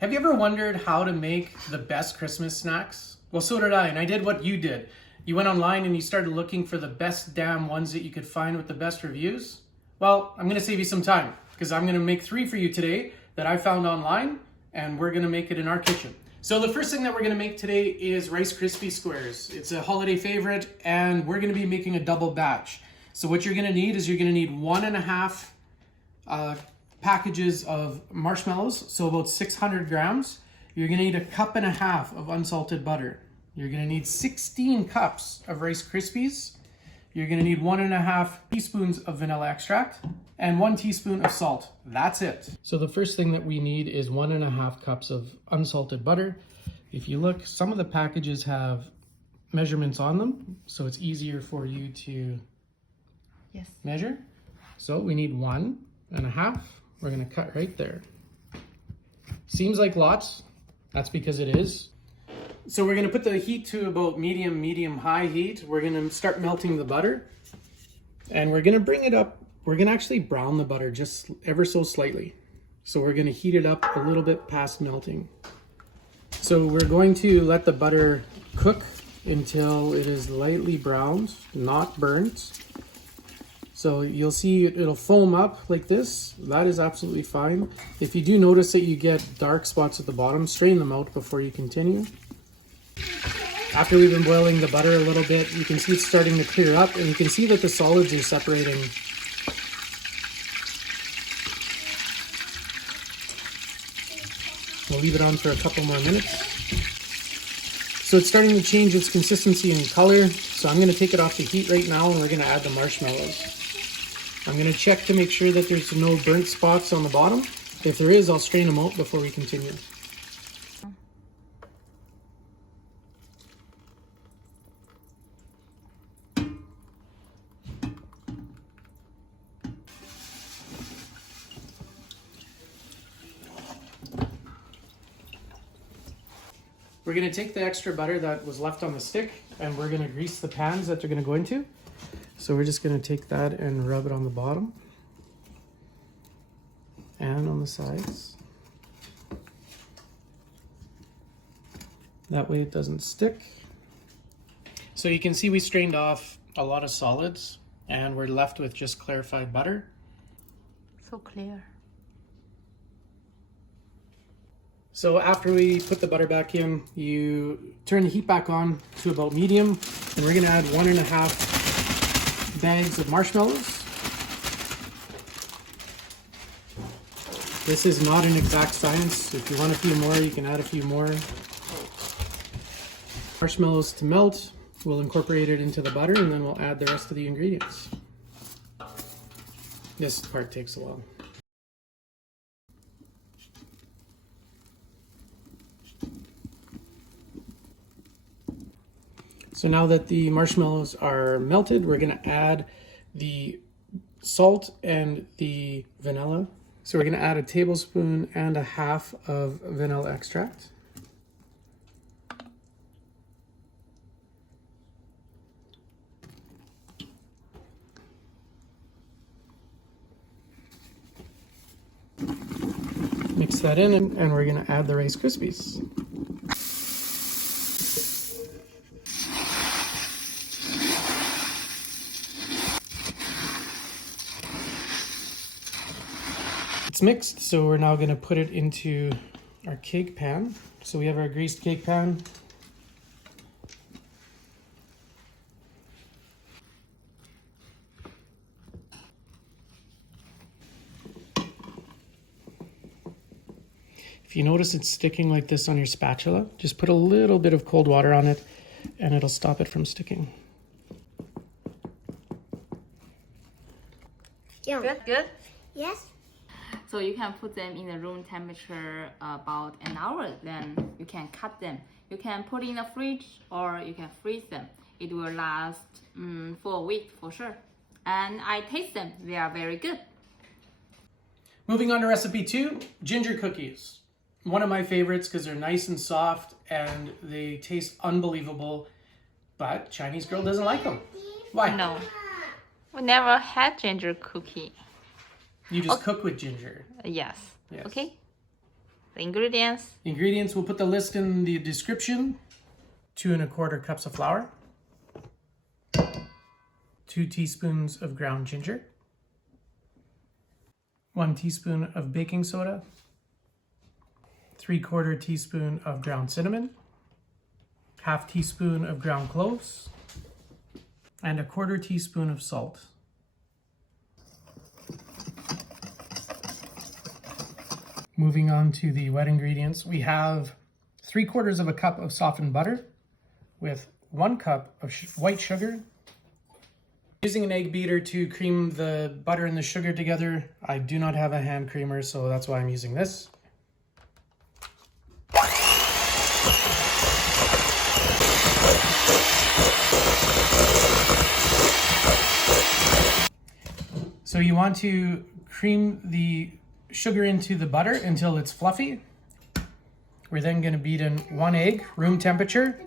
Have you ever wondered how to make the best Christmas snacks? Well, so did I, and I did what you did. You went online and you started looking for the best damn ones that you could find with the best reviews. Well, I'm gonna save you some time because I'm gonna make 3 for you today that I found online, and we're gonna make it in our kitchen. So the first thing that we're gonna make today is Rice Krispie Squares. It's a holiday favorite, and we're gonna be making a double batch. So what you're gonna need is you're gonna need 1.5 packages of marshmallows, so about 600 grams. You're gonna need 1.5 cups of unsalted butter. You're gonna need 16 cups of Rice Krispies. You're gonna need 1.5 teaspoons of vanilla extract and 1 teaspoon of salt. That's it. So the first thing that we need is 1.5 cups of unsalted butter. If you look, some of the packages have measurements on them, so it's easier for you to measure. So we need 1.5. We're gonna cut right there. Seems like lots, that's because it is. So we're gonna put the heat to about medium-high heat. We're gonna start melting the butter, and we're gonna bring it up. We're gonna actually brown the butter just ever so slightly. So we're gonna heat it up a little bit past melting. So we're going to let the butter cook until it is lightly browned, not burnt. So you'll see it'll foam up like this. That is absolutely fine. If you do notice that you get dark spots at the bottom, strain them out before you continue. After we've been boiling the butter a little bit, you can see it's starting to clear up, and you can see that the solids are separating. We'll leave it on for a couple more minutes. So it's starting to change its consistency and color. So I'm gonna take it off the heat right now, and we're gonna add the marshmallows. I'm gonna check to make sure that there's no burnt spots on the bottom. If there is, I'll strain them out before we continue. We're gonna take the extra butter that was left on the stick, and we're gonna grease the pans that they're gonna go into. So we're just gonna take that and rub it on the bottom and on the sides. That way it doesn't stick. So you can see we strained off a lot of solids, and we're left with just clarified butter. So clear. So after we put the butter back in, you turn the heat back on to about medium, and we're gonna add 1.5 bags of marshmallows. This is not an exact science. If you want a few more, you can add a few more. Marshmallows to melt, we'll incorporate it into the butter, and then we'll add the rest of the ingredients. This part takes a while. So now that the marshmallows are melted, we're gonna add the salt and the vanilla. So we're gonna add 1.5 tablespoons of vanilla extract. Mix that in, and we're gonna add the Rice Krispies. It's mixed, so we're now going to put it into our cake pan. So we have our greased cake pan. If you notice it's sticking like this on your spatula, just put a little bit of cold water on it, and it'll stop it from sticking. Yeah. Good? Yes. So you can put them in the room temperature about an hour, then you can cut them. You can put in the fridge or you can freeze them. It will last for a week for sure. And I taste them, they are very good. Moving on to recipe 2, ginger cookies. One of my favorites because they're nice and soft and they taste unbelievable, but Chinese girl doesn't like them. Why? No, we never had ginger cookie. You just cook with ginger. Yes. Yes. Okay. The ingredients. Ingredients, we'll put the list in the description. 2 1/4 cups of flour. 2 teaspoons of ground ginger. 1 teaspoon of baking soda. 3/4 teaspoon of ground cinnamon. 1/2 teaspoon of ground cloves. And 1/4 teaspoon of salt. Moving on to the wet ingredients, we have 3/4 of a cup of softened butter with 1 cup of white sugar. Using an egg beater to cream the butter and the sugar together. I do not have a hand creamer, so that's why I'm using this. So you want to cream the sugar into the butter until it's fluffy. We're then going to beat in 1 egg, room temperature.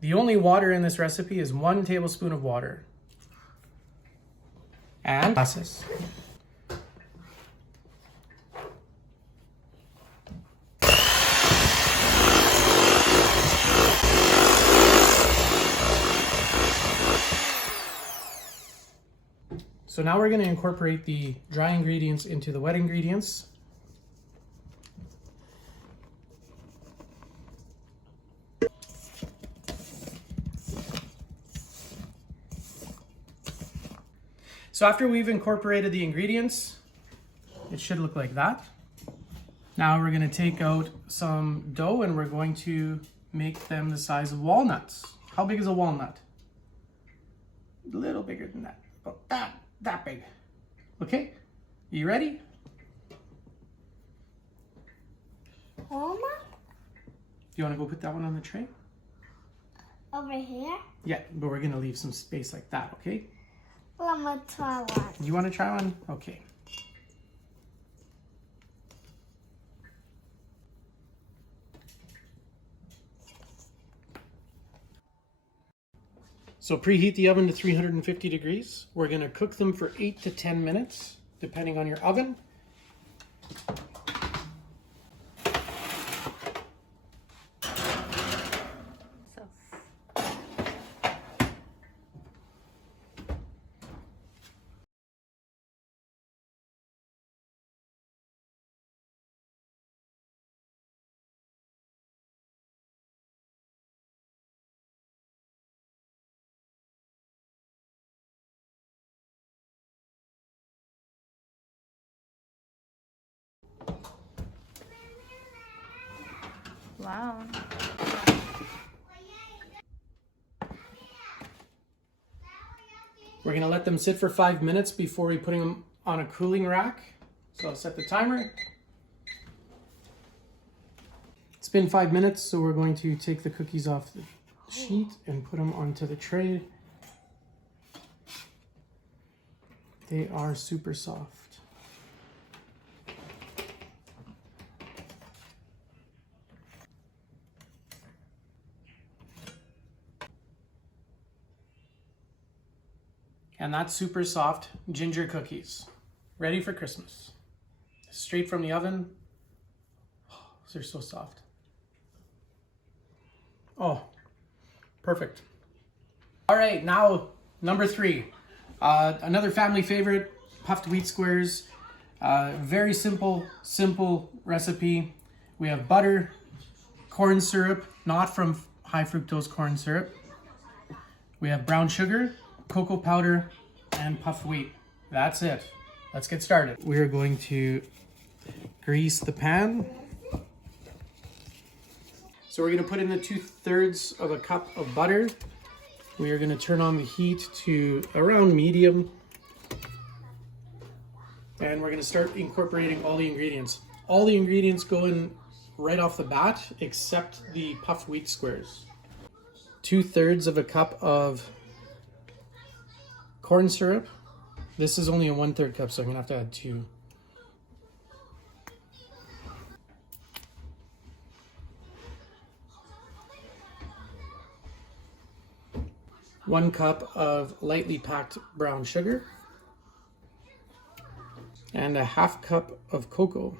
The only water in this recipe is 1 tablespoon of water. And molasses. So now we're going to incorporate the dry ingredients into the wet ingredients. So after we've incorporated the ingredients, it should look like that. Now we're going to take out some dough and we're going to make them the size of walnuts. How big is a walnut? A little bigger than that. About that big. Okay, you ready? Mama? You want to go put that one on the tray? Over here? Yeah, but we're going to leave some space like that, okay? Well, I'm gonna try one. You want to try one? Okay. So preheat the oven to 350 degrees. We're going to cook them for 8 to 10 minutes, depending on your oven. Wow. We're going to let them sit for 5 minutes before we put them on a cooling rack. So I'll set the timer. It's been 5 minutes, so we're going to take the cookies off the sheet and put them onto the tray. They are super soft. And that's super soft ginger cookies, ready for Christmas. Straight from the oven. Oh, they're so soft. Oh, perfect. All right, now number 3. Another family favorite, puffed wheat squares. Very simple recipe. We have butter, corn syrup, not from high fructose corn syrup. We have brown sugar, cocoa powder, and puffed wheat. That's it. Let's get started. We're going to grease the pan. So we're going to put in the 2/3 of a cup of butter. We are going to turn on the heat to around medium. And we're going to start incorporating all the ingredients. All the ingredients go in right off the bat, except the puffed wheat squares. 2/3 of a cup of corn syrup. This is only a 1/3 cup, so I'm gonna have to add 2. 1 cup of lightly packed brown sugar, and a 1/2 cup of cocoa.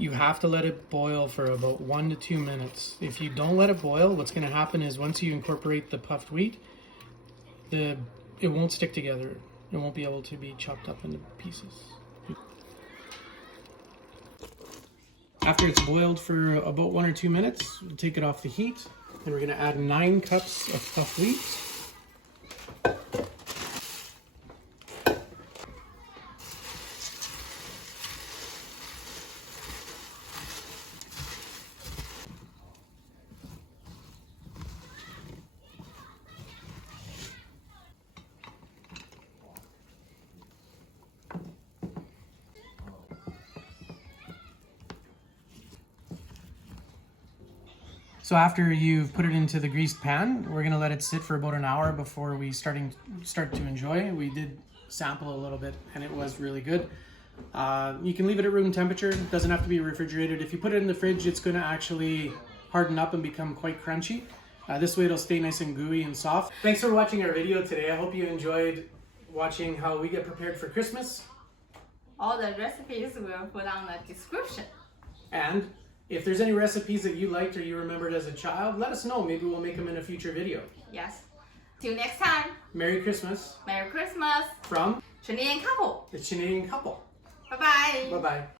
You have to let it boil for about 1 to 2 minutes. If you don't let it boil, what's going to happen is once you incorporate the puffed wheat, it won't stick together. It won't be able to be chopped up into pieces. After it's boiled for about 1 or 2 minutes, we'll take it off the heat, and we're going to add 9 cups of puffed wheat. So after you've put it into the greased pan, we're gonna let it sit for about an hour before we start to enjoy. We did sample a little bit and it was really good. You can leave it at room temperature. It doesn't have to be refrigerated. If you put it in the fridge, it's gonna actually harden up and become quite crunchy. This way it'll stay nice and gooey and soft. Thanks for watching our video today. I hope you enjoyed watching how we get prepared for Christmas. All the recipes we'll put on the description. And if there's any recipes that you liked or you remembered as a child, let us know. Maybe we'll make them in a future video. Yes. Till next time. Merry Christmas. Merry Christmas. From Canadian couple. the Canadian couple. Bye bye. Bye-bye.